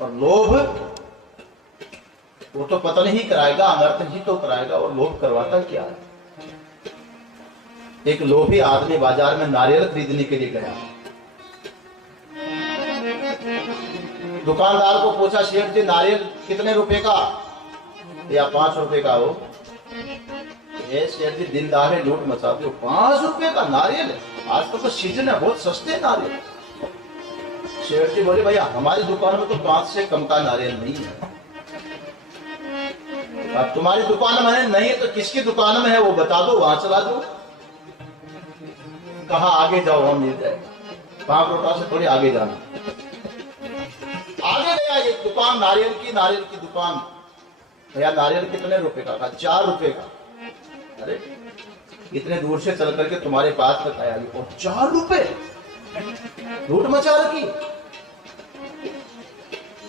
और लोभ वो तो पतन ही कराएगा, अनर्थ ही तो कराएगा। और लोभ करवाता क्या है? एक लोभी आदमी बाजार में नारियल खरीदने के लिए गया। दुकानदार को पूछा, शेठ जी नारियल कितने रुपए का? या 5 रुपए का हो। ये शेठ जी दिन दहाड़े लूट मचाते हो, 5 रुपए का नारियल? आजकल तो सीजन है, बहुत सस्ते नारियल। शेठ जी बोले, भैया हमारी दुकान में तो 5 से कम का नारियल नहीं है। अब तुम्हारी दुकान में है नहीं तो किसकी दुकान में है वो बता दो, वहां चला दो। कहा आगे जाओ, हम मिल जाएगा। 5 रोटा से थोड़ी आगे जाना। आगे गया एक दुकान नारियल की दुकान। भैया नारियल कितने रुपए का? 4 रुपए का। अरे इतने दूर से चल करके तुम्हारे पास तक आया, और 4 रुपए? लूट मचा रखी।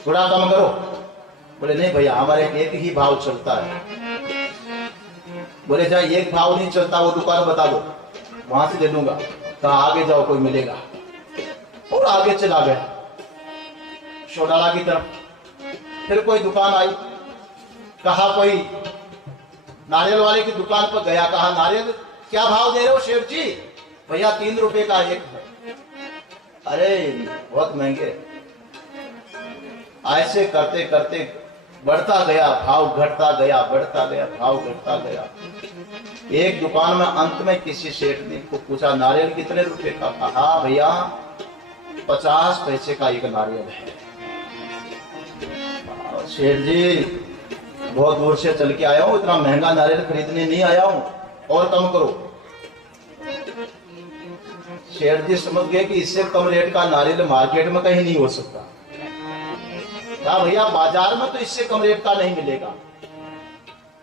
थोड़ा कम करो। बोले नहीं भैया हमारे एक ही भाव चलता है। बोले जाए एक भाव नहीं चलता, वो दुकान बता दो, वहां से ले लूंगा। कहा आगे जाओ, कोई मिलेगा। और आगे चला गया शोडाला की तरफ। फिर कोई दुकान आई। कहा कोई नारियल वाले की दुकान पर गया। कहा नारियल क्या भाव दे रहे हो शेठ जी? भैया 3 रुपए का एक है। अरे बहुत महंगे। ऐसे करते करते बढ़ता गया भाव, घटता गया, बढ़ता गया भाव, घटता गया। एक दुकान में अंत में किसी सेठ ने को पूछा नारियल कितने रुपए का? कहा भैया 50 पैसे का एक नारियल है। सेठ जी बहुत दूर से चल के आया हूं, इतना महंगा नारियल खरीदने नहीं आया हूं, और कम करो। सेठ जी समझ गए कि इससे कम रेट का नारियल मार्केट में कहीं नहीं हो सकता। कहा भैया बाजार में तो इससे कम रेट का नहीं मिलेगा।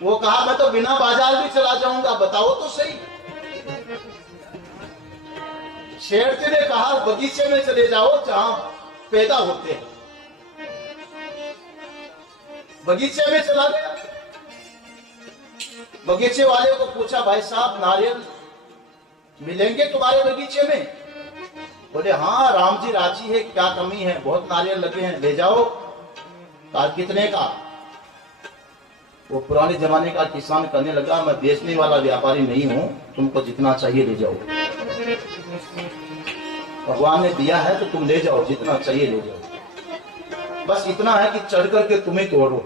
वो कहा मैं तो बिना बाजार भी चला जाऊंगा, बताओ तो सही। शेठ जी ने कहा बगीचे में चले जाओ जहां पैदा होते हैं। बगीचे में चला गया। बगीचे वाले को पूछा भाई साहब नारियल मिलेंगे तुम्हारे बगीचे में? बोले हाँ राम जी राजी है, क्या कमी है, बहुत नारियल लगे हैं, ले जाओ। कहा कितने का? वो पुराने जमाने का किसान करने लगा, मैं बेचने वाला व्यापारी नहीं हूं, तुमको जितना चाहिए ले जाओ। भगवान ने दिया है तो तुम ले जाओ, जितना चाहिए ले जाओ। बस इतना है कि चढ़ करके तुम्हें तोड़ो,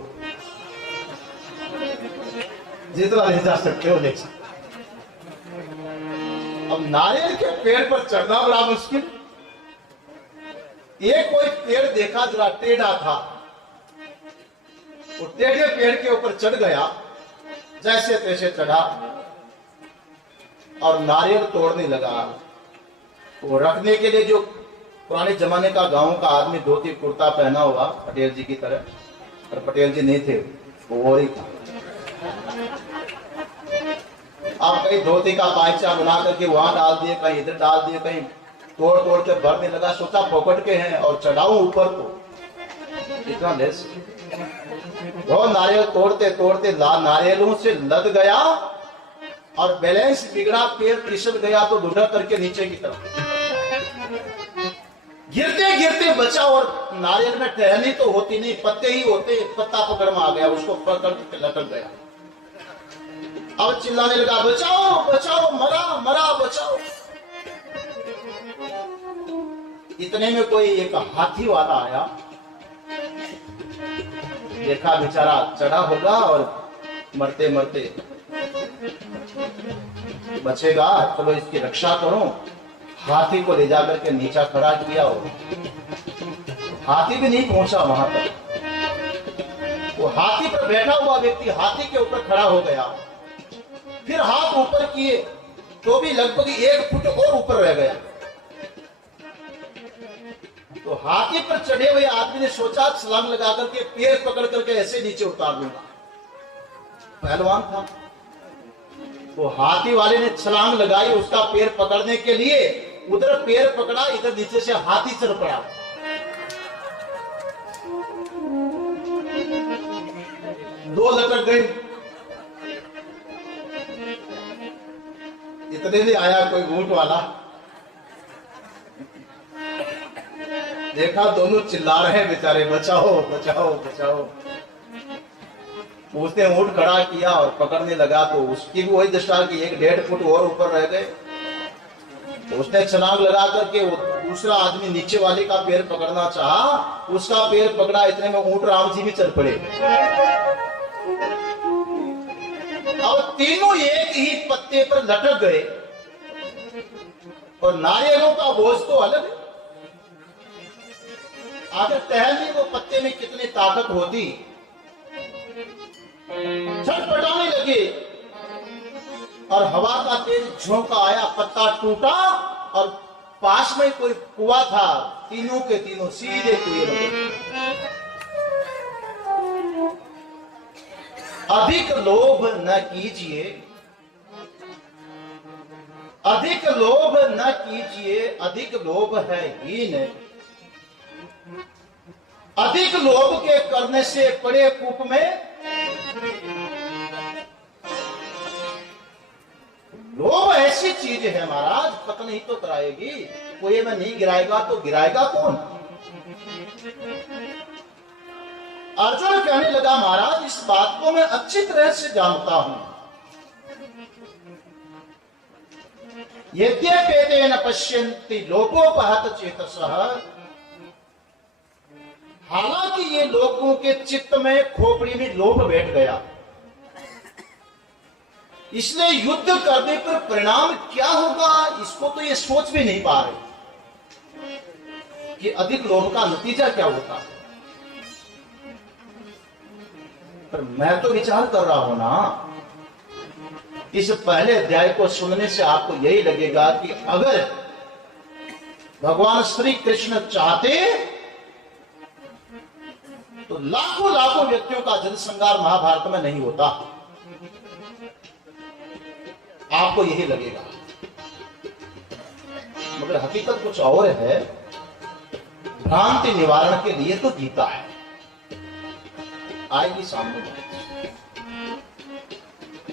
जितना ले जा सकते हो ले जाओ। अब नारियल के पेड़ पर चढ़ना बड़ा मुश्किल। एक कोई पेड़ देखा जरा टेढ़ा था, वो टेढ़े पेड़ के ऊपर चढ़ गया, जैसे तैसे चढ़ा और नारियल तोड़ने लगा। वो रखने के लिए जो पुराने जमाने का गांव का आदमी धोती कुर्ता पहना हुआ पटेल जी की तरह, और पटेल जी नहीं थे, वो और ही था। अब कहीं धोती का पायचा बना करके वहां डाल दिए, कहीं इधर डाल दिए, कहीं तोड़ तोड़ के भरने लगा। सोचा पकड़ के हैं और चढ़ाऊं ऊपर को, इतना लेस। वो नारियल तोड़ते तोड़ते नारियलों से लद गया और बैलेंस बिगड़ा, पैर फिसल गया तो ढुढ़क करके नीचे की तरफ गिरते गिरते बचा। और नारियल में टहनी तो होती नहीं, पत्ते ही होते, पत्ता पकड़ में आ गया, उसको पकड़ के लटक गया। अब चिल्लाने लगा बचाओ बचाओ, मरा मरा बचाओ। इतने में कोई एक हाथी वाला आया, देखा बेचारा चढ़ा होगा और मरते मरते बचेगा, चलो इसकी रक्षा करो। हाथी को ले जाकर के नीचा खड़ा किया, और हाथी भी नहीं पहुंचा वहां तक। वो हाथी पर बैठा हुआ व्यक्ति हाथी के ऊपर खड़ा हो गया, फिर हाथ ऊपर किए तो भी लगभग 1 फुट और ऊपर रह गया। तो हाथी पर चढ़े हुए आदमी ने सोचा छलांग लगा करके पैर पकड़ करके ऐसे नीचे उतार दूंगा। पहलवान था, वो हाथी वाले ने छलांग लगाई उसका पैर पकड़ने के लिए, उधर पैर पकड़ा, इधर नीचे से हाथी चढ़ पड़ा। दो लटक गई। इतने में आया कोई ऊंट वाला, देखा दोनों चिल्ला रहे हैं बेचारे, बचाओ बचाओ बचाओ। उसने ऊंट खड़ा किया और पकड़ने लगा तो उसकी भी वही दशा कि 1-1.5 फुट और ऊपर रह गए। तो उसने छलांग लगा करके वो दूसरा आदमी नीचे वाले का पैर पकड़ना चाहा, उसका पैर पकड़ा, इतने में ऊंट राम जी भी चल पड़े। अब तीनों एक ही पत्ते पर लटक गए और नारियलों का बोझ तो अलग है। आखिर टहलने वो पत्ते में कितनी ताकत होती। छटपटाने लगे और हवा का तेज झोंका आया, पत्ता टूटा और पास में कोई कुआं था, तीनों के तीनों सीधे कुएं में गिरे। अधिक लोभ न कीजिए, अधिक लोभ न कीजिए, अधिक लोभ है हीन। अधिक लोभ के करने से पड़े कूप में। लोभ ऐसी चीज है महाराज, पतन ही तो कराएगी। कुएं में नहीं गिराएगा तो गिराएगा कौन? अर्जुन कहने लगा महाराज इस बात को मैं अच्छी तरह से जानता हूं। यद्यपेतेन पश्यन्ति लोकोपहत चेतसः, हालांकि ये लोगों के चित्त में, खोपड़ी में लोभ बैठ गया, इसलिए युद्ध करने पर परिणाम क्या होगा इसको तो ये सोच भी नहीं पा रहे कि अधिक लोभ का नतीजा क्या होता है। पर मैं तो विचार कर रहा हूं ना, इस पहले अध्याय को सुनने से आपको यही लगेगा कि अगर भगवान श्री कृष्ण चाहते तो लाखों लाखों व्यक्तियों का जनसंहार महाभारत में नहीं होता। आपको यही लगेगा, मगर हकीकत कुछ और है। भ्रांति निवारण के लिए तो गीता है, आएगी सामने बात।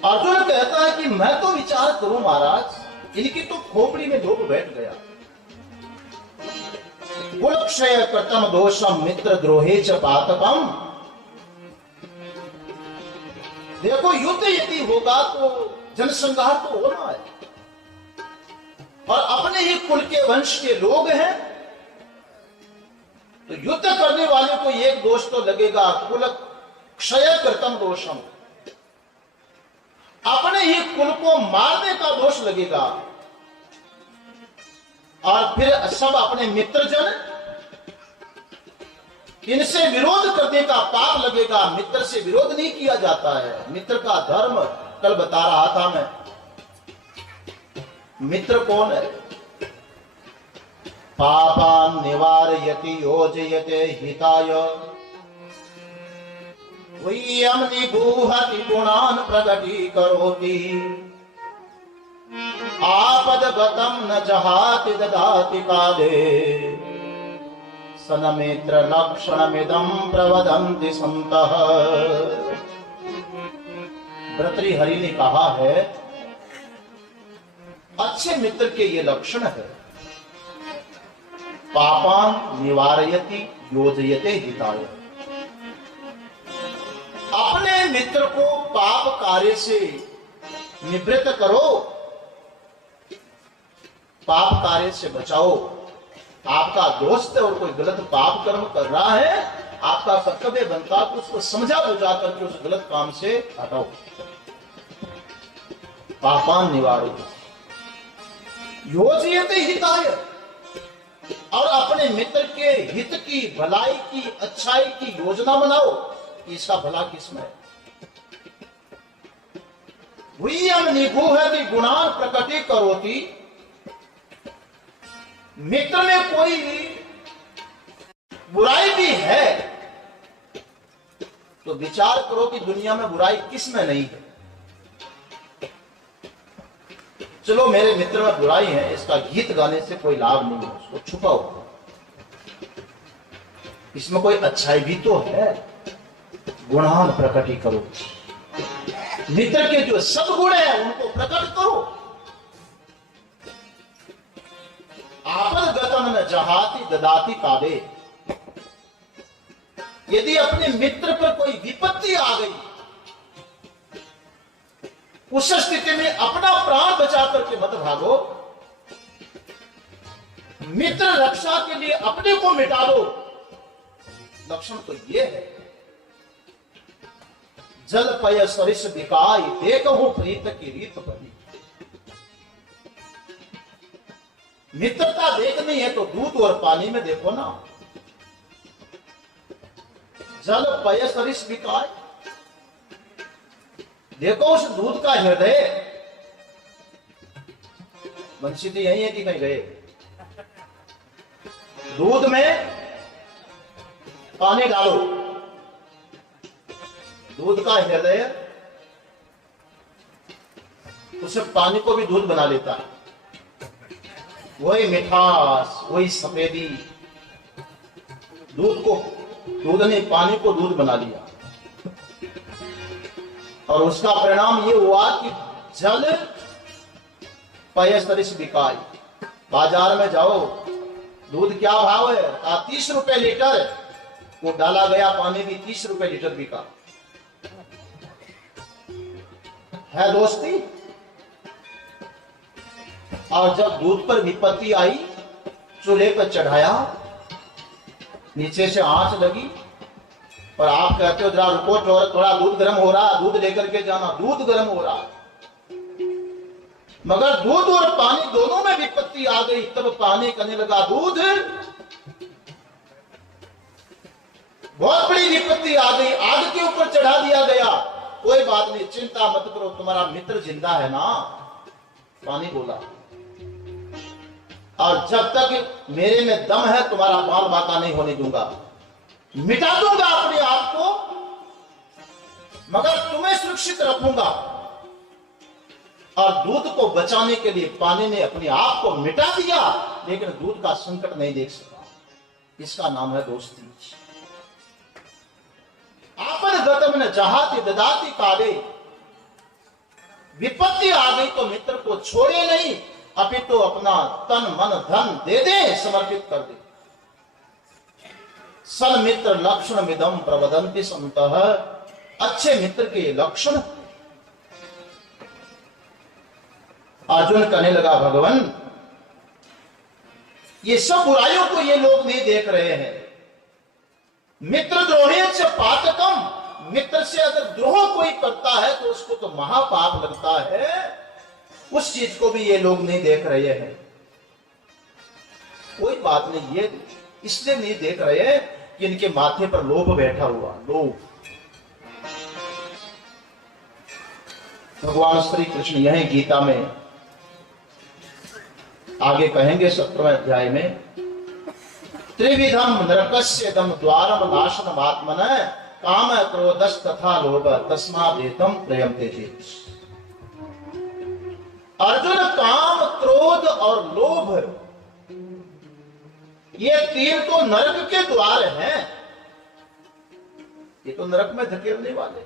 अर्जुन कहता है कि मैं तो विचार करूं महाराज, इनकी तो खोपड़ी में लोभ बैठ गया। कुलक्षय कृतम दोषम मित्र द्रोहे च पातकम। देखो युद्ध यदि होगा तो जनसंहार तो होना है, और अपने ही कुल के वंश के लोग हैं तो युद्ध करने वाले को एक दोष तो लगेगा, कुल क्षय कृतम दोषम, अपने ही कुल को मारने का दोष लगेगा। और फिर सब अपने मित्रजन, इनसे विरोध करने का पाप लगेगा। मित्र से विरोध नहीं किया जाता है, मित्र का धर्म कल बता रहा था मैं। मित्र कौन है? पापान निवारयति योजयते हिताय, वयम निगूहति गुणान प्रकटीकरोति, आपदगतं न जहाति ददाति काले, सनमित्र लक्षणमिदं प्रवदन्ति सन्तः। भर्तृहरि ने कहा है अच्छे मित्र के ये लक्षण है। पापान निवारयति योजयते हिताय, अपने मित्र को पाप कार्य से निवृत्त करो, पाप कार्य से बचाओ। आपका दोस्त है और कोई गलत पाप कर्म कर रहा है, आपका कर्तव्य बनता है उसको समझा बुझा करके उस गलत काम से हटाओ। पापान निवारो योजयते हिताय, और अपने मित्र के हित की, भलाई की, अच्छाई की योजना बनाओ कि इसका भला किसमें है। वयम निगूहति गुणान प्रकटीकरोति, मित्र में कोई बुराई भी है तो विचार करो कि दुनिया में बुराई किस में नहीं है। चलो मेरे मित्र में बुराई है, इसका गीत गाने से कोई लाभ नहीं है, उसको छुपाओ। इसमें कोई अच्छाई भी तो है, गुणान प्रकटी करो। मित्र के जो सद्गुण है उनको प्रकट करो। आपद गतम न जहाति ददाति काले, यदि अपने मित्र पर कोई विपत्ति आ गई, उस स्थिति में अपना प्राण बचा करके मत भागो, मित्र रक्षा के लिए अपने को मिटा दो। लक्षण तो ये है, जल पय सरिस बिकाय देखो प्रीत की रीत बनी। मित्रता देखनी है तो दूध और पानी में देखो ना। जल पय सरिस बिकाय, देखो उस दूध का हृदय। बंशी तो यही है कि कहीं गए? दूध में पानी डालो, दूध का हृदय उसे पानी को भी दूध बना लेता है। वही मिठास, वही सफेदी, दूध ने पानी को दूध बना लिया। और उसका परिणाम ये हुआ कि जल पय सरिस बिकाय। बाजार में जाओ, दूध क्या भाव है? 30 रुपए लीटर। वो डाला गया पानी भी 30 रुपए लीटर बिका। है दोस्ती? और जब दूध पर विपत्ति आई, चूल्हे पर चढ़ाया, नीचे से आंच लगी, और आप कहते हो जरा रुको, थोड़ा दूध गर्म हो रहा, दूध लेकर के जाना। दूध गर्म हो रहा, मगर दूध और पानी दोनों में विपत्ति आ गई। तब पानी कहने लगा दूध, बहुत बड़ी विपत्ति आ गई, आग के ऊपर चढ़ा दिया गया। कोई बात नहीं, चिंता मत करो, तुम्हारा मित्र जिंदा है ना। पानी बोला, और जब तक मेरे में दम है तुम्हारा बाल बाका नहीं होने दूंगा, मिटा दूंगा अपने आप को, मगर तुम्हें सुरक्षित रखूंगा। और दूध को बचाने के लिए पानी ने अपने आप को मिटा दिया, लेकिन दूध का संकट नहीं देख सका। इसका नाम है दोस्ती। आपद गतम न जहाती ददाती काले, विपत्ति आ गई तो मित्र को छोड़े नहीं, अभी तो अपना तन मन धन दे दे, समर्पित कर दे। सल मित्र लक्षण मिदम प्रवदंति संतः, अच्छे मित्र के लक्षण। अर्जुन कहने लगा भगवान, ये सब बुराइयों को ये लोग नहीं देख रहे हैं। मित्र द्रोहे से पातकम, मित्र से अगर द्रोह कोई करता है तो उसको तो महापाप लगता है। उस चीज को भी ये लोग नहीं देख रहे हैं। कोई बात नहीं, ये इसलिए नहीं देख रहे कि इनके माथे पर लोभ बैठा हुआ, लोभ। भगवान श्री कृष्ण यही गीता में आगे कहेंगे 17वें अध्याय में, त्रिविधम नरकस्य दम द्वारम नाशनम आत्मनः काम क्रोधस् तथा लोभ तस्मादेतम प्रयम्ते चेत्। अर्जुन, काम, क्रोध और लोभ, ये तीन तो नरक के द्वार हैं। ये तो नरक में धकेलने वाले,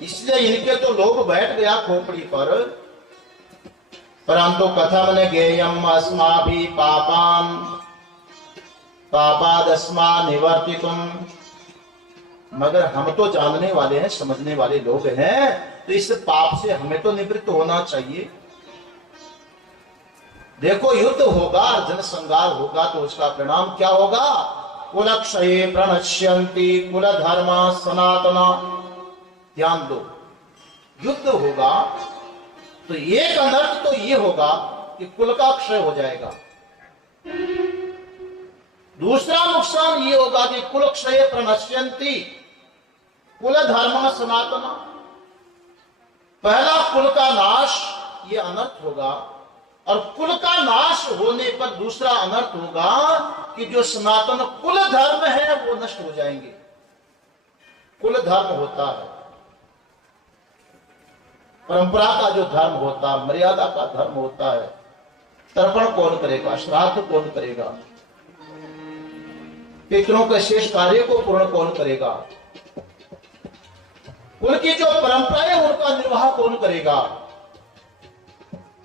इसलिए इनके तो लोभ बैठ गया खोपड़ी पर। परंतु कथम न गेयम अस्माभि पापान पापादस्मा निवर्तितुम, मगर हम तो जानने वाले हैं, समझने वाले लोग हैं, तो इस पाप से हमें तो निवृत्त होना चाहिए। देखो, युद्ध होगा, अर्जुन संगार होगा, तो उसका परिणाम क्या होगा? कुलक्षये प्रणश्यन्ति कुल धर्मा सनातना। ध्यान दो, युद्ध होगा तो एक अनर्थ तो ये होगा कि कुल का क्षय हो जाएगा। दूसरा नुकसान ये होगा कि कुल क्षय प्रणश्यन्ति कुल धर्म सनातना। पहला कुल का नाश, ये अनर्थ होगा, और कुल का नाश होने पर दूसरा अनर्थ होगा कि जो सनातन कुल धर्म है वो नष्ट हो जाएंगे। कुल धर्म होता है, परंपरा का जो धर्म होता है, मर्यादा का धर्म होता है। तर्पण कौन करेगा? श्राद्ध कौन करेगा? पितरों के शेष कार्य को पूर्ण कौन करेगा? उनकी जो परंपराएं, उनका निर्वाह कौन करेगा?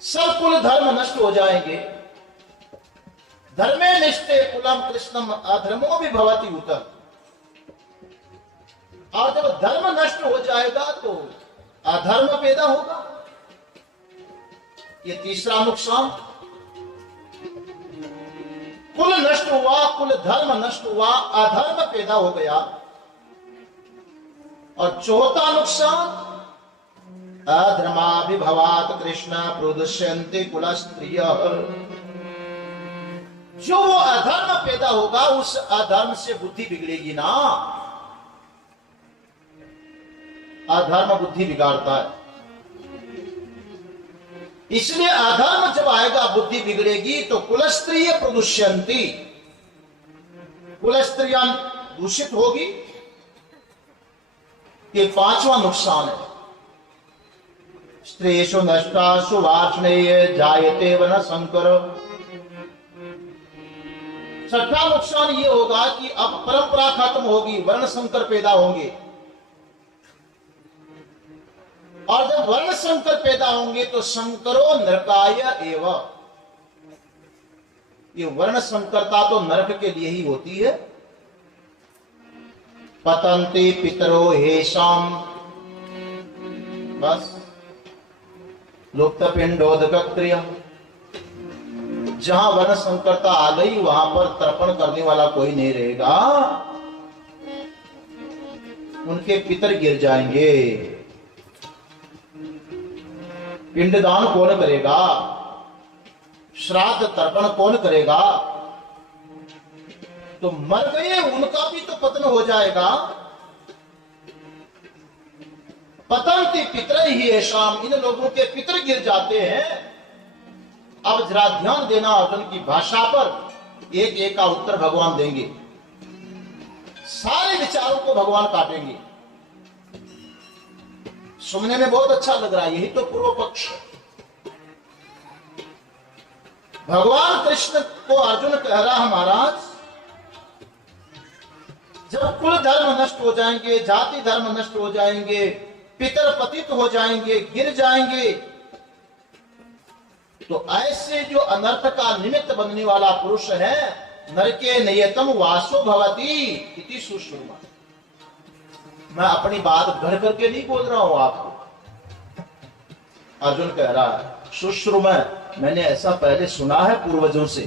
सब कुल धर्म नष्ट हो जाएंगे। धर्मे निष्ठे कुलम कृष्णम अधर्मो भी भवति उत। और जब धर्म नष्ट हो जाएगा तो अधर्म पैदा होगा। ये तीसरा नुकसान। कुल नष्ट हुआ, कुल धर्म नष्ट हुआ, अधर्म पैदा हो गया। और चौथा नुकसान, अधर्माभिभवात कृष्ण प्रोदुष्यन्ते कुल स्त्रिय। जो वो अधर्म पैदा होगा उस अधर्म से बुद्धि बिगड़ेगी ना। अधर्म बुद्धि बिगाड़ता है, इसलिए अधर्म जब आएगा बुद्धि बिगड़ेगी तो कुलस्त्रीय प्रदुष्यन्ति, कुलस्त्रियां दूषित होगी। ये पांचवा नुकसान है। स्त्रीषु नष्टासु वार्ष्णेय जायते वन संकर। छठा नुकसान ये होगा कि अब परंपरा खत्म होगी, वर्ण संकर पैदा होंगे। और जब वर्ण संकर पैदा होंगे तो संकरो नरकाय एव। ये वर्ण संकरता तो नरक के लिए ही होती है। पतन्ति पितरो हेषाम, बस लुप्त पिंडोदक क्रिया। जहां वर्ण संकरता आ गई वहां पर तर्पण करने वाला कोई नहीं रहेगा, उनके पितर गिर जाएंगे। पिंडदान कौन करेगा, श्राद्ध तर्पण कौन करेगा। तो मर गए उनका भी तो पतन हो जाएगा। पतन्ति पितर ही है शाम, इन लोगों के पितर गिर जाते हैं। अब जरा ध्यान देना अर्जुन की भाषा पर, एक एक का उत्तर भगवान देंगे। सारे विचारों को भगवान काटेंगे। सुनने में बहुत अच्छा लग रहा है, यही तो पूर्व पक्ष। भगवान कृष्ण को अर्जुन कह रहा है, महाराज जब कुल धर्म नष्ट हो जाएंगे, जाति धर्म नष्ट हो जाएंगे, पितर पतित हो जाएंगे, गिर जाएंगे, तो ऐसे जो अनर्थ का निमित्त बनने वाला पुरुष है, नरके नियतम वासो भवति इति सुश्रुमा। मैं अपनी बात भर करके नहीं बोल रहा हूं आपको। अर्जुन कह रहा है सुश्रुमा, मैंने ऐसा पहले सुना है पूर्वजों से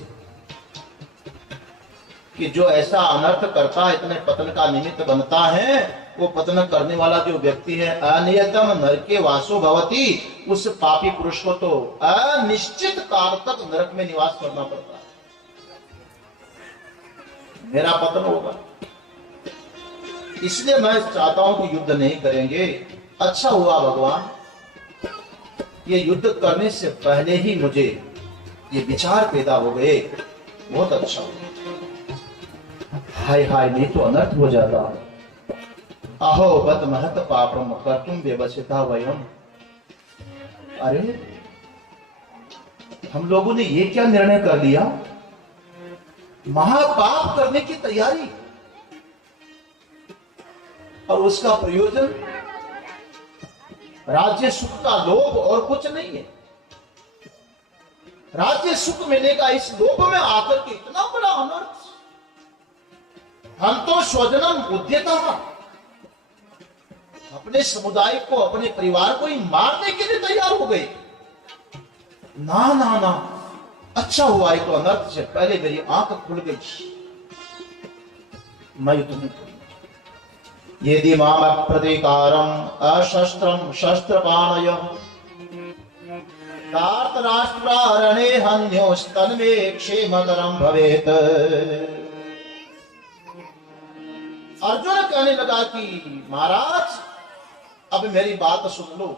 कि जो ऐसा अनर्थ करता है, इतने पतन का निमित्त बनता है, वो पतन करने वाला जो व्यक्ति है अनियतम नरके वासो भवति, उस पापी पुरुष को तो अनिश्चित काल तक नरक में निवास करना पड़ता है। मेरा पतन होगा, इसलिए मैं चाहता हूं कि युद्ध नहीं करेंगे। अच्छा हुआ भगवान, ये युद्ध करने से पहले ही मुझे ये विचार पैदा हो गए, बहुत अच्छा हुआ। हाय हाय, नहीं तो अनर्थ हो जाता। अहो बत महत पापम कर्तुम व्यवसिता वयम। अरे हम लोगों ने ये क्या निर्णय कर लिया, महापाप करने की तैयारी, और उसका प्रयोजन राज्य सुख का लोभ और कुछ नहीं है। राज्य सुख मिलेगा इस लोभ में आकर के इतना बड़ा अनर्थ। हम तो स्वजनम उद्यता, अपने समुदाय को, अपने परिवार को ही मारने के लिए तैयार हो गए। ना ना ना, अच्छा हुआ एक तो अनर्थ से पहले मेरी आंख खुल गई। मैं युद्ध नहीं करूंगा। यदि माम अप्रतीकारम अशस्त्रम शस्त्रपाणय धार्तराष्ट्रारणे हन्योस्तन्मे क्षेमतरम भवेत। अर्जुन कहने लगा कि महाराज अब मेरी बात सुन लो,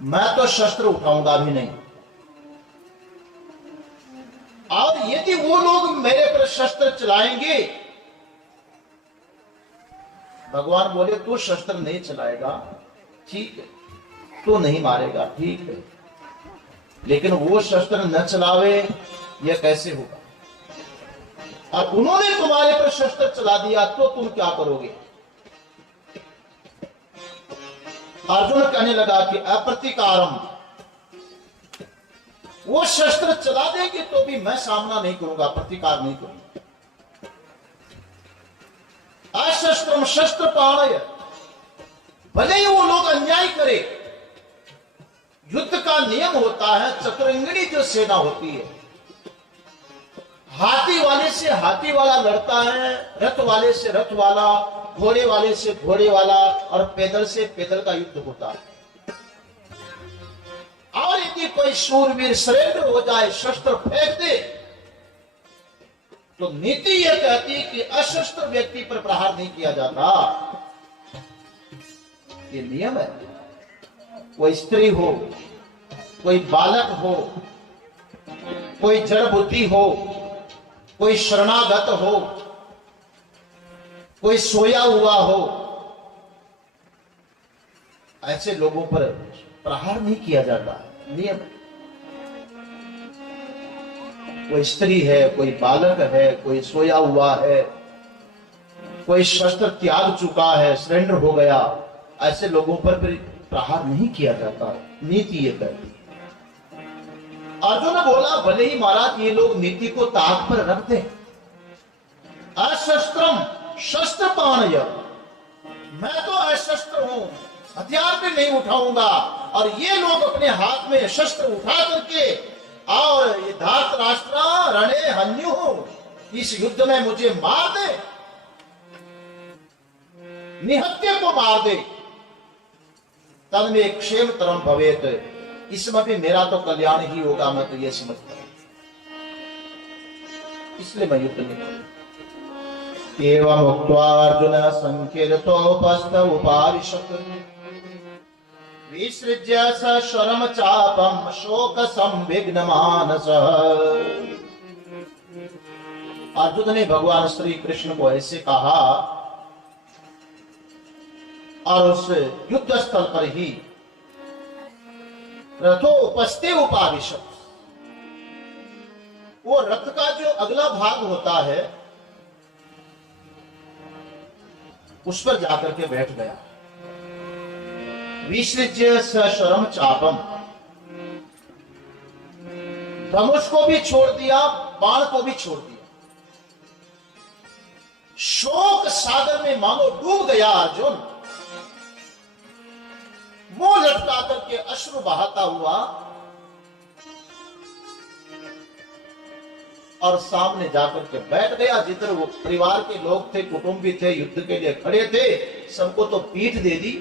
मैं तो शस्त्र उठाऊंगा भी नहीं, और यदि वो लोग मेरे पर शस्त्र चलाएंगे, भगवान बोले तू शस्त्र नहीं चलाएगा ठीक है, तू नहीं मारेगा ठीक है, लेकिन वो शस्त्र न चलावे यह कैसे होगा। और उन्होंने तुम्हारे पर शस्त्र चला दिया तो तुम क्या करोगे। अर्जुन कहने लगा कि अप्रतिकारम, वो शस्त्र चला देंगे तो भी मैं सामना नहीं करूंगा, प्रतिकार नहीं करूंगा। अशस्त्रम शस्त्र पाणय, भले ही वो लोग अन्याय करे, युद्ध का नियम होता है, चतुरंगिणी जो सेना होती है, हाथी वाले से हाथी वाला लड़ता है, रथ वाले से रथ वाला, घोड़े वाले से घोड़े वाला, और पैदल से पैदल का युद्ध होता है। और यदि कोई शूरवीर सरेंडर हो जाए, शस्त्र फेंक दे, तो नीति यह कहती है कि अशस्त्र व्यक्ति पर प्रहार नहीं किया जाता। ये नियम है। कोई स्त्री हो, कोई बालक हो, कोई जड़ बुद्धि हो, कोई शरणागत हो, कोई सोया हुआ हो, ऐसे लोगों पर प्रहार नहीं किया जाता, नियम है। कोई स्त्री है, कोई बालक है, कोई सोया हुआ है, कोई शस्त्र त्याग चुका है, सरेंडर हो गया, ऐसे लोगों पर फिर प्रहार नहीं किया जाता, नीति ये कहती है। अर्जुन ने बोला, भले ही महाराज ये लोग नीति को ताक पर रख दें, अशस्त्रम शस्त्र पाणय, मैं तो अशस्त्र हूं, हथियार भी नहीं उठाऊंगा, और ये लोग अपने हाथ में शस्त्र उठा करके, और ये धार्तराष्ट्र रणे हन्यु, इस युद्ध में मुझे मार दे, निहत्थे को मार दे, तद में क्षेम तरम भवेत, इसमें भी मेरा तो कल्याण ही होगा, मैं तो ये समझता हूं, इसलिए मैं युद्ध नहीं करूंगा। एवं उक्त्वा अर्जुन संकीर्तोपस्थ उपाविशत्, विसृज्य सशरम चापम शोक संविघ्न मानसः। अर्जुन ने भगवान श्री कृष्ण को ऐसे कहा, और उस युद्ध स्थल पर ही रथो उपस्थे उपाविशत्, वो रथ का जो अगला भाग होता है उस पर जाकर के बैठ गया। विसृज्य सशरम चापम, धनुष को भी छोड़ दिया, बाण को भी छोड़ दिया, शोक सागर में मानो डूब गया अर्जुन, मुंह लटका करके अश्रु बहाता हुआ, और सामने जाकर के बैठ गया। जिधर वो परिवार के लोग थे, कुटुंबी थे, युद्ध के लिए खड़े थे, सबको तो पीठ दे दी।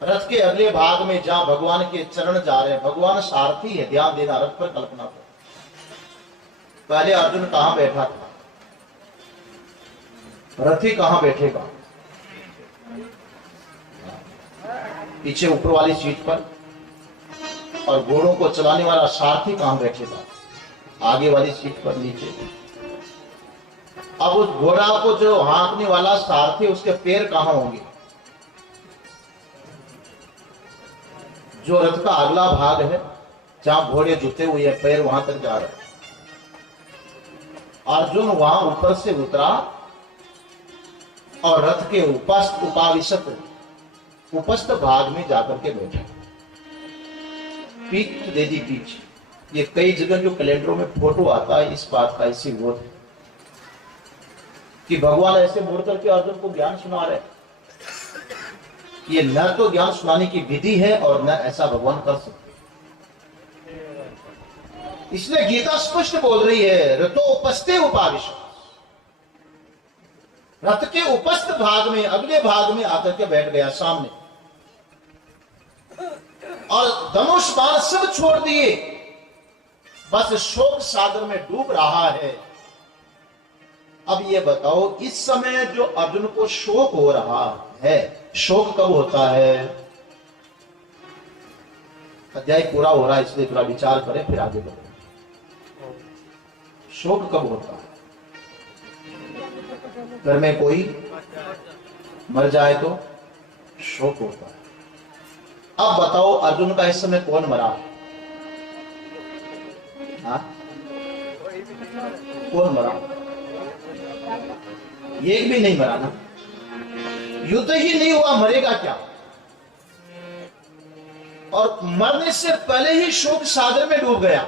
रथ के अगले भाग में जहां भगवान के चरण जा रहे हैं, भगवान सारथी है, ध्यान देना, रथ पर कल्पना करो। पहले अर्जुन कहां बैठा था, रथी कहां बैठेगा, पीछे ऊपर वाली सीट पर, और घोड़ों को चलाने वाला सारथी कहां बैठेगा, आगे वाली सीट पर नीचे। अब उस घोड़ा को जो हाँकने वाला सारथी, उसके पैर कहां होंगे, जो रथ का अगला भाग है जहां घोड़े जुते हुए हैं, पैर वहां तक जा रहे हैं। अर्जुन वहां ऊपर से उतरा और रथ के उपस्थ उपाविशत, उपस्थ भाग में जाकर के बैठा, पीठ दे दी पीछे। ये कई जगह जो कैलेंडरों में फोटो आता है इस बात का, इसी वो कि भगवान ऐसे मुड़ करके अर्जुन को ज्ञान सुना रहे। ये न तो ज्ञान सुनाने की विधि है और न ऐसा भगवान कर सकते। इसलिए गीता स्पष्ट बोल रही है, रथो उपस्थे उपाविशत्, रथ के उपस्थ भाग में, अगले भाग में आकर के बैठ गया सामने, और धनुष बाण सब छोड़ दिए, बस शोक सागर में डूब रहा है। अब ये बताओ, इस समय जो अर्जुन को शोक हो रहा है, शोक कब होता है? अध्याय पूरा हो रहा है, इसलिए थोड़ा विचार करें फिर आगे बढ़े। शोक कब होता है? घर में कोई मर जाए तो शोक होता है। अब बताओ, अर्जुन का इस समय कौन मरा? हाँ? कौन मरा? एक भी नहीं मरा ना। युद्ध ही नहीं हुआ, मरेगा क्या? और मरने से पहले ही शोक सागर में डूब गया।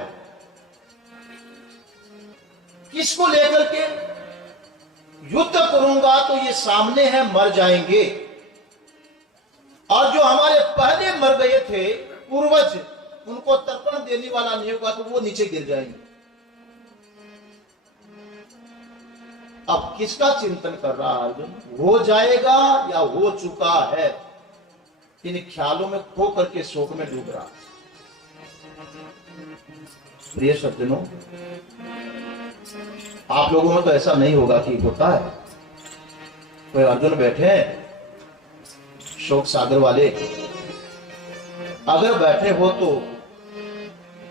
किसको लेकर के? युद्ध करूंगा तो ये सामने है, मर जाएंगे, और जो हमारे पहले मर गए थे पूर्वज, उनको तर्पण देने वाला नहीं होगा तो वो नीचे गिर जाएंगे। अब किसका चिंतन कर रहा है अर्जुन? हो जाएगा या हो चुका है, इन ख्यालों में खो करके शोक में डूब रहा। प्रिय सज्जनों, आप लोगों में तो ऐसा नहीं होगा कि होता है। कोई अर्जुन बैठे हैं शोक सागर वाले, अगर बैठे हो तो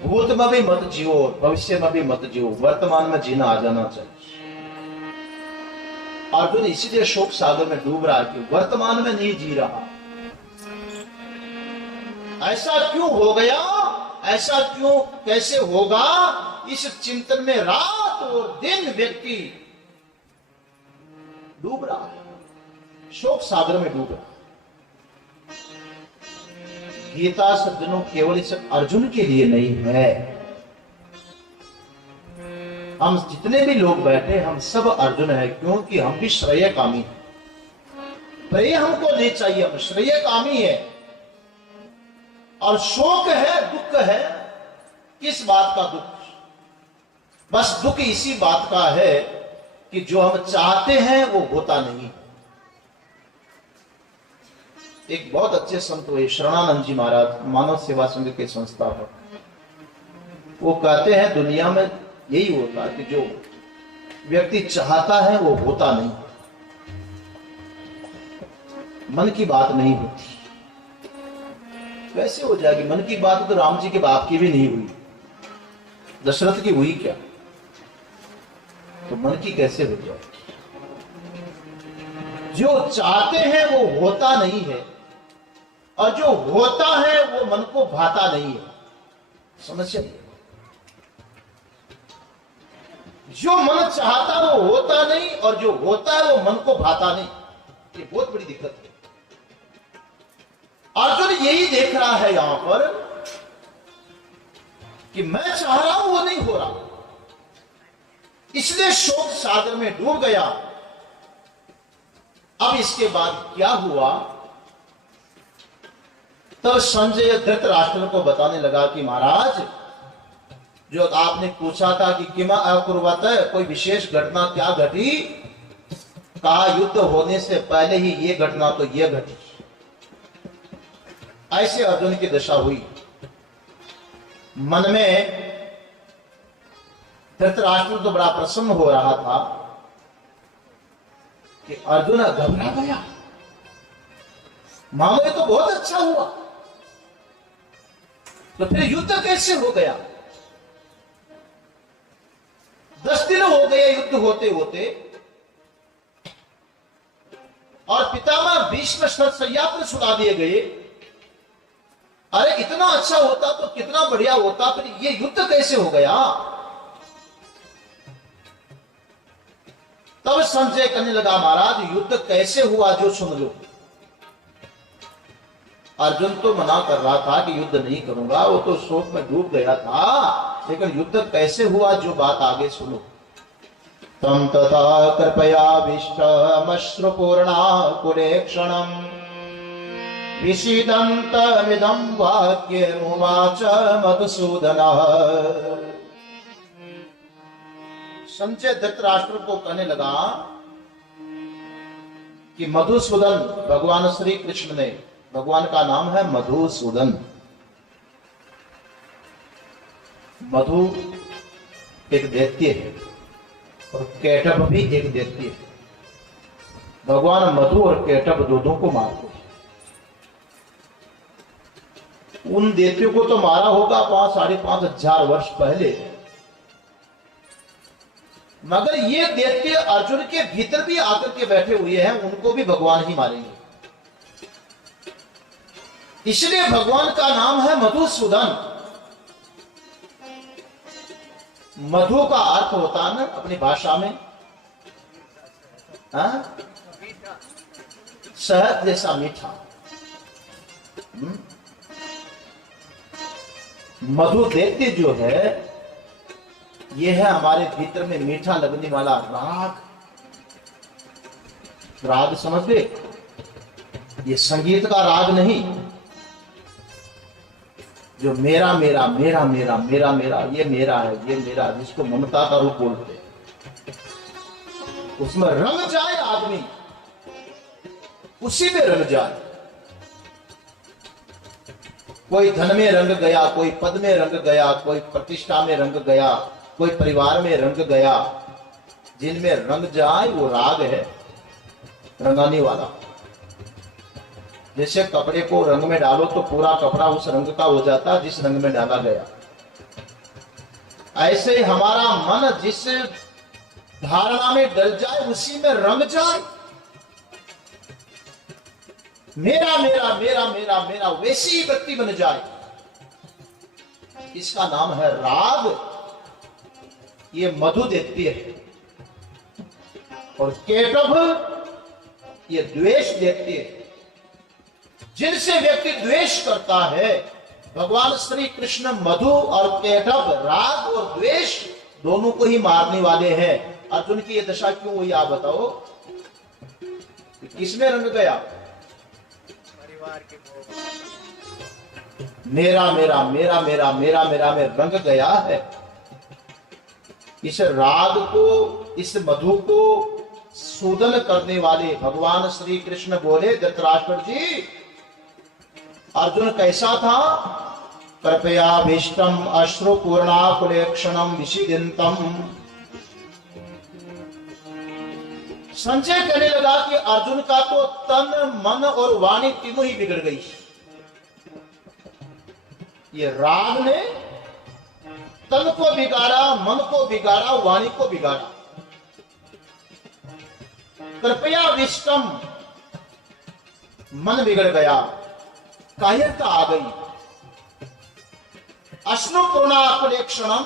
भूत में भी मत जियो, भविष्य में भी मत जियो, वर्तमान में जीना आ जाना चाहिए। अर्जुन इसीलिए शोक सागर में डूब रहा है कि वर्तमान में नहीं जी रहा। ऐसा क्यों हो गया, ऐसा क्यों, कैसे होगा, इस चिंतन में रात और दिन व्यक्ति डूब रहा है, शोक सागर में डूब रहा है। गीता सज्जनों केवल इस अर्जुन के लिए नहीं है। हम जितने भी लोग बैठे, हम सब अर्जुन है, क्योंकि हम भी श्रेयकामी हैं। प्रेय हमको नहीं चाहिए, हम श्रेयकामी है। और शोक है, दुख है, किस बात का दुख? बस दुख इसी बात का है कि जो हम चाहते हैं वो होता नहीं। एक बहुत अच्छे संत हुए शरणानंद जी महाराज, मानव सेवा संघ के संस्थापक, वो कहते हैं दुनिया में यही होता है कि जो व्यक्ति चाहता है वो होता नहीं, मन की बात नहीं होती। कैसे हो जाएगी? मन की बात तो राम जी के बाप की भी नहीं हुई, दशरथ की हुई क्या, तो मन की कैसे हो जाएगी? जो चाहते हैं वो होता नहीं है, और जो होता है वो मन को भाता नहीं है। समझिए, जो मन चाहता वो होता नहीं, और जो होता है वो मन को भाता नहीं। ये बहुत बड़ी दिक्कत है। अर्जुन यही देख रहा है यहां पर कि मैं चाह रहा हूं वो नहीं हो रहा, इसलिए शोक सागर में डूब गया। अब इसके बाद क्या हुआ? तब संजय धृतराष्ट्र को बताने लगा कि महाराज, जो आपने पूछा था कि किमा अकुर्वत, कोई विशेष घटना क्या घटी? कहा युद्ध होने से पहले ही ये घटना तो ये घटी। ऐसे अर्जुन की दशा हुई। मन में धृतराष्ट्र तो बड़ा प्रसन्न हो रहा था कि अर्जुन घबरा गया, मानो ये तो बहुत अच्छा हुआ, तो फिर युद्ध कैसे हो गया? 10 दिन हो गए युद्ध होते होते, और पितामह भीष्म शरशय्या पर सुला दिए गए। अरे इतना अच्छा होता तो कितना बढ़िया होता, फिर ये युद्ध कैसे हो गया? तब संजय कहने लगा, महाराज युद्ध कैसे हुआ जो सुन लो। अर्जुन तो मना कर रहा था कि युद्ध नहीं करूंगा, वो तो शोक में डूब गया था, लेकिन युद्ध कैसे हुआ जो बात आगे सुनो। तम तथा कृपयाविष्टमश्रुपूर्णा कुरेक्षणम् विषीदन्तमिदं वाक्यमुवाच मधुसूदनः। संजय धृतराष्ट्र को कहने लगा कि मधुसूदन, भगवान श्री कृष्ण ने, भगवान का नाम है मधुसूदन। मधु एक दैत्य है और कैटभ भी एक दैत्य है। भगवान मधु और कैटभ दोनों को मारते हैं। उन दैत्यों को तो मारा होगा 5,500 वर्ष पहले, मगर ये दैत्य अर्जुन के भीतर भी आकर के बैठे हुए हैं, उनको भी भगवान ही मारेंगे। इसलिए भगवान का नाम है मधुसूदन। मधु का अर्थ होता है ना अपनी भाषा में शहद जैसा मीठा। मधु दैत्य जो है ये है हमारे भीतर में मीठा लगने वाला राग। राग समझ गए? ये संगीत का राग नहीं, जो मेरा मेरा मेरा मेरा मेरा मेरा ये मेरा है, ये मेरा, जिसको ममता का रूप बोलते हैं, उसमें रंग जाए आदमी, उसी में रंग जाए। कोई धन में रंग गया, कोई पद में रंग गया, कोई प्रतिष्ठा में रंग गया, कोई परिवार में रंग गया। जिनमें रंग जाए वो राग है, रंगाने वाला। जैसे कपड़े को रंग में डालो तो पूरा कपड़ा उस रंग का हो जाता जिस रंग में डाला गया। ऐसे हमारा मन जिस धारणा में डल जाए उसी में रंग जाए। मेरा मेरा मेरा मेरा मेरा वैसी ही व्यक्ति बन जाए, इसका नाम है राग। ये मधु देती है। और केटभ ये द्वेष देती है। जिनसे व्यक्ति द्वेष करता है, भगवान श्री कृष्ण मधु और केटभ राग और द्वेष दोनों को ही मारने वाले हैं। अर्जुन की ये दशा क्यों हुई आप बताओ? किसमें रंग गया? मेरा मेरा मेरा मेरा मेरा मेरा में रंग गया है। इस राग को, इस मधु को शोधन करने वाले भगवान श्री कृष्ण बोले, धृतराष्ट्र जी अर्जुन कैसा था? कृपया भीष्टम अश्रु पूर्णाकुलेक्षणम विषिदिन्तम। संजय कहने लगा कि अर्जुन का तो तन मन और वाणी तीनों ही बिगड़ गई। ये राग ने तन को बिगाड़ा, मन को बिगाड़ा, वाणी को बिगाड़ा। कृपया विष्टम, मन बिगड़ गया, कायरता आ गई। अश्रु पूर्णाकुलेक्षणम,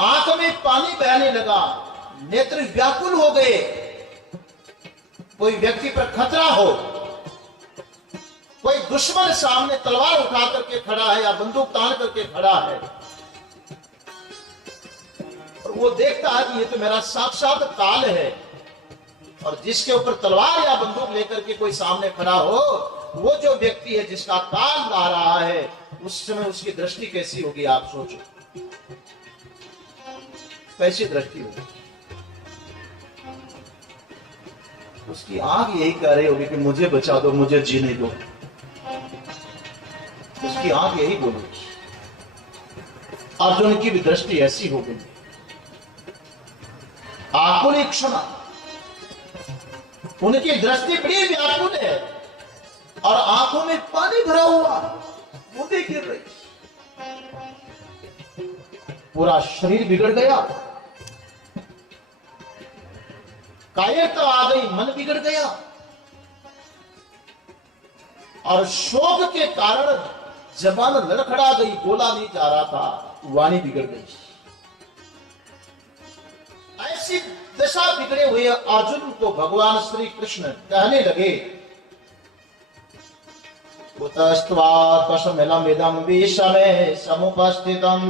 आंख में पानी बहने लगा, नेत्र व्याकुल हो गए। कोई व्यक्ति पर खतरा हो, कोई दुश्मन सामने तलवार उठा करके खड़ा है या बंदूक तान करके खड़ा है, और वो देखता है कि ये तो मेरा साक्षात काल है, और जिसके ऊपर तलवार या बंदूक लेकर के कोई सामने खड़ा हो, वो जो व्यक्ति है जिसका काल ला रहा है, उस समय उसकी दृष्टि कैसी होगी आप सोचो। कैसी दृष्टि होगी? उसकी आंख यही कह रही होगी कि मुझे बचा दो, मुझे जीने दो। उसकी आंख यही बोलेगी। अर्जुन की भी दृष्टि ऐसी हो गई, आकुल क्षमा। उनकी दृष्टि बड़ी व्याकुल है और आंखों में पानी भरा हुआ, बूंदें गिर रही, पूरा शरीर बिगड़ गया, कायरता आ गई, मन बिगड़ गया, और शोक के कारण जबान लड़खड़ा गई, बोला नहीं जा रहा था, वाणी बिगड़ गई। ऐसी दशा बिगड़े हुए अर्जुन को भगवान श्री कृष्ण कहने लगे, कुतस्त्वा कशमिलमिदं विषमे समुपस्थितम्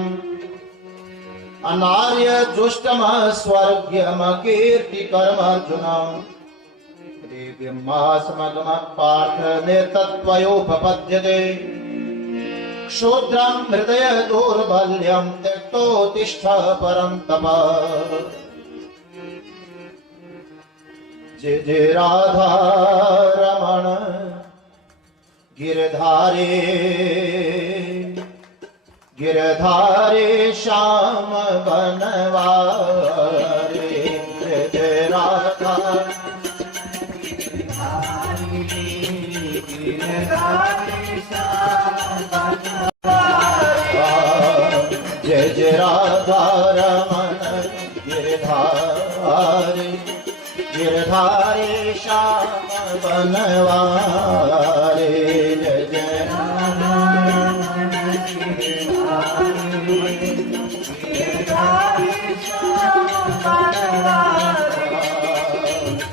अनार्य जुष्टम स्वर्ग्यम कीर्तिकरम अर्जुनम् दिव्यमासमगम पार्थ नेतत्वयोपपद्यते क्षुद्रं हृदय दौर्बल्यं त्यक्तोत्तिष्ठ परं तप। जय जय राधा रमण गिरधारे गिरधारे श्याम बनवारे। जय जय राधा जय जय राधा रमण गिरधारे गिरधारे श्याम बनवारे। जय जय राधा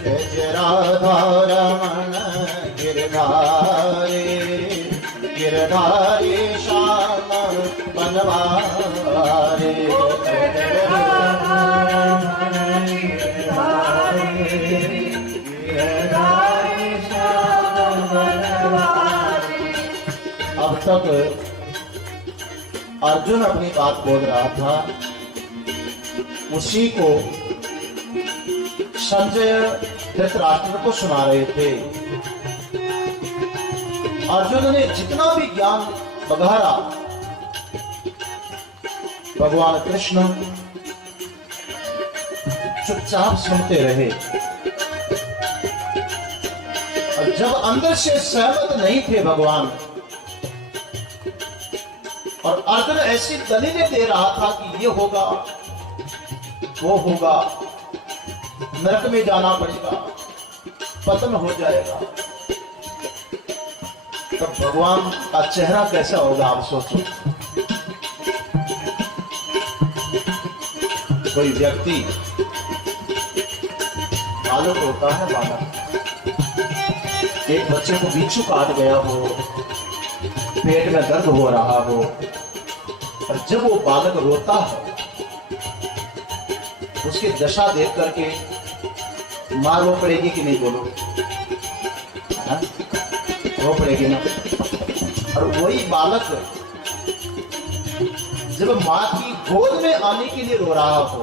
जय जय राधा रमण गिरधारे गिरधारे श्याम तक अर्जुन अपनी बात बोल रहा था, उसी को संजय धृतराष्ट्र को सुना रहे थे। अर्जुन ने जितना भी ज्ञान बघारा, भगवान कृष्ण चुपचाप सुनते रहे। और जब अंदर से सहमत नहीं थे भगवान, और अर्जुन ऐसी दलीलें दे रहा था कि ये होगा, वो होगा, नरक में जाना पड़ेगा, पतन हो जाएगा, तब भगवान का चेहरा कैसा होगा आप सोचो। कोई व्यक्ति, बालक होता है, बालक, एक बच्चे को बिच्छू काट गया हो, पेट में दर्द हो रहा हो, और जब वो बालक रोता है, उसकी दशा देख करके मां रो पड़ेगी कि नहीं, बोलो, हाँ? रो पड़ेगी ना। और वही बालक जब मां की गोद में आने के लिए रो रहा हो,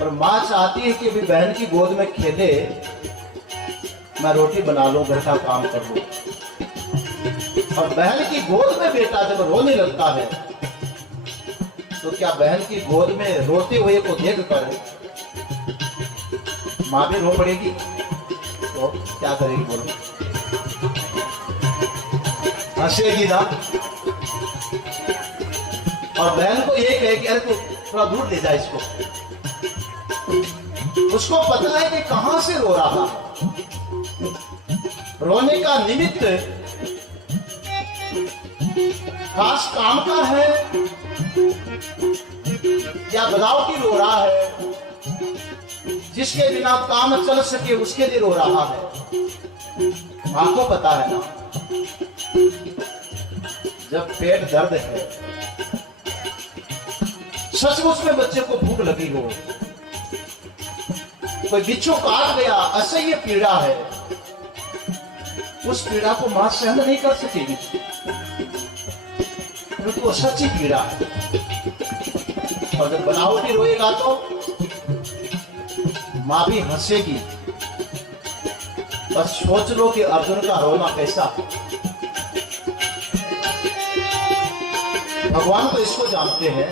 और मां चाहती है कि अभी बहन की गोद में खेले, मैं रोटी बना लूं, घर का काम कर लूं, और बहन की गोद में बेटा जब रोने लगता है, तो क्या बहन की गोद में रोते हुए को देख कर मां भी रो पड़ेगी? तो क्या करेगी, बोलो, हंसेगी ना। और बहन को ये कहे कि अरे तू थोड़ा दूर ले जा इसको। उसको पता है कि कहां से रो रहा है, रोने का निमित्त खास काम का है या बगावती रो रहा है, जिसके बिना काम चल सके उसके लिए रो रहा है। मां को पता है ना, जब पेट दर्द है, सचमुच में बच्चे को भूख लगी हो, कोई बिच्छू काट गया, असह्य पीड़ा है, उस पीड़ा को मां सहन नहीं कर सकेगी, क्योंकि वो सच्ची पीड़ा है। और जब बनावटी रोएगा तो मां भी हंसेगी। बस सोच लो कि अर्जुन का रोना कैसा। भगवान तो इसको जानते हैं,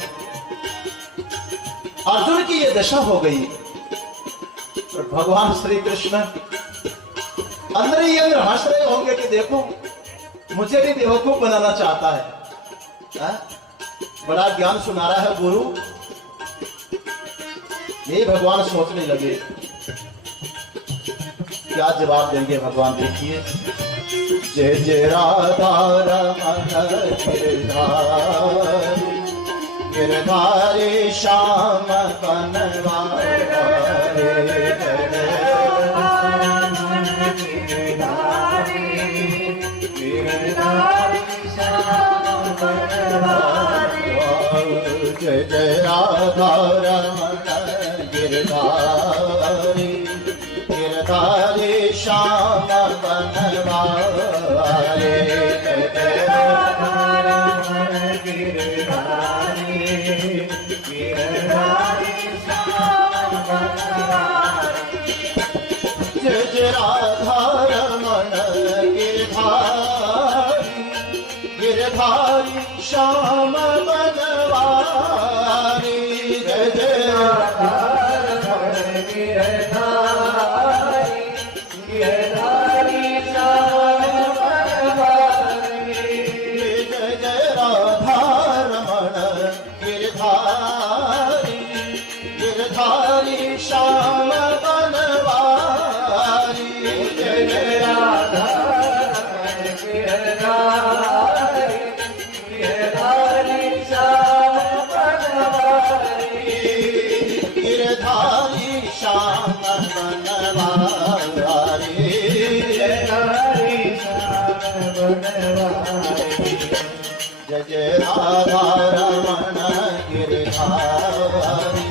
अर्जुन की ये दशा हो गई, और भगवान श्री कृष्ण अंदर ही अंदर हंस रहे होंगे कि देखो मुझे भी बेवकूफ बनाना चाहता है, बड़ा ज्ञान सुना रहा है गुरु। ये भगवान सोचने लगे, क्या जवाब देंगे भगवान, देखिए। जय जय राधा रमण गिरधारी श्याम कनवारे, जय जय राधा रमण गिरधारी, गिरधारी श्याम कनवारे, जय जय राधा रमण गिरधारी, गिरधारी श्याम कनवारे, जय जय राधा रमण गिरधारी, गिरधारी श्याम बनवारी, जय जय राधा रमण गिरधारी, गिरधारी श्याम बनवारी, जय जय राधा रमण गिरधारी, गिरधारी श्याम बनवारी, जय जय राधा रमण गिरधारी, गिरधारी श्याम बनवारी, गिरधारी श्याम बनवारी, गिरधारी श्याम बनवारी, जय जय राधा रमण गिरधारी,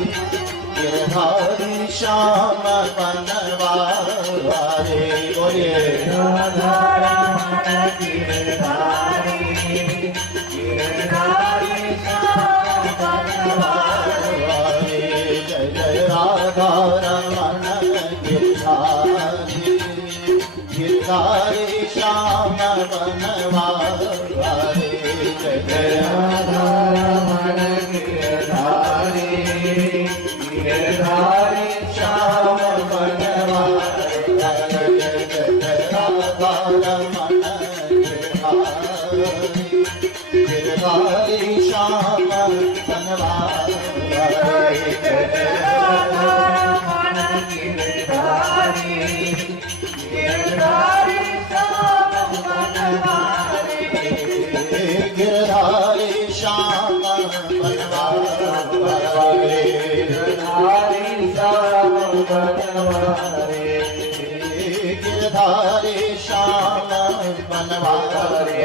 गिरधारी श्याम बनवारी, बोलिए राधा रमण गिरधारी। जय जय राधा रमण गिरधारी गिरधारी श्याम बनवारी जय जय राधा रमण गिरधारी गिरधारी श्याम बनवारी जय जय राधा रमण गिरधारी श्याम बनवारी जय जय राधा रमण गिरधारी गिरधारी श्याम बनवारी गिरधारी श्याम बनवारी गिरधारी श्याम बनवारी गिरधारी श्याम बनवारी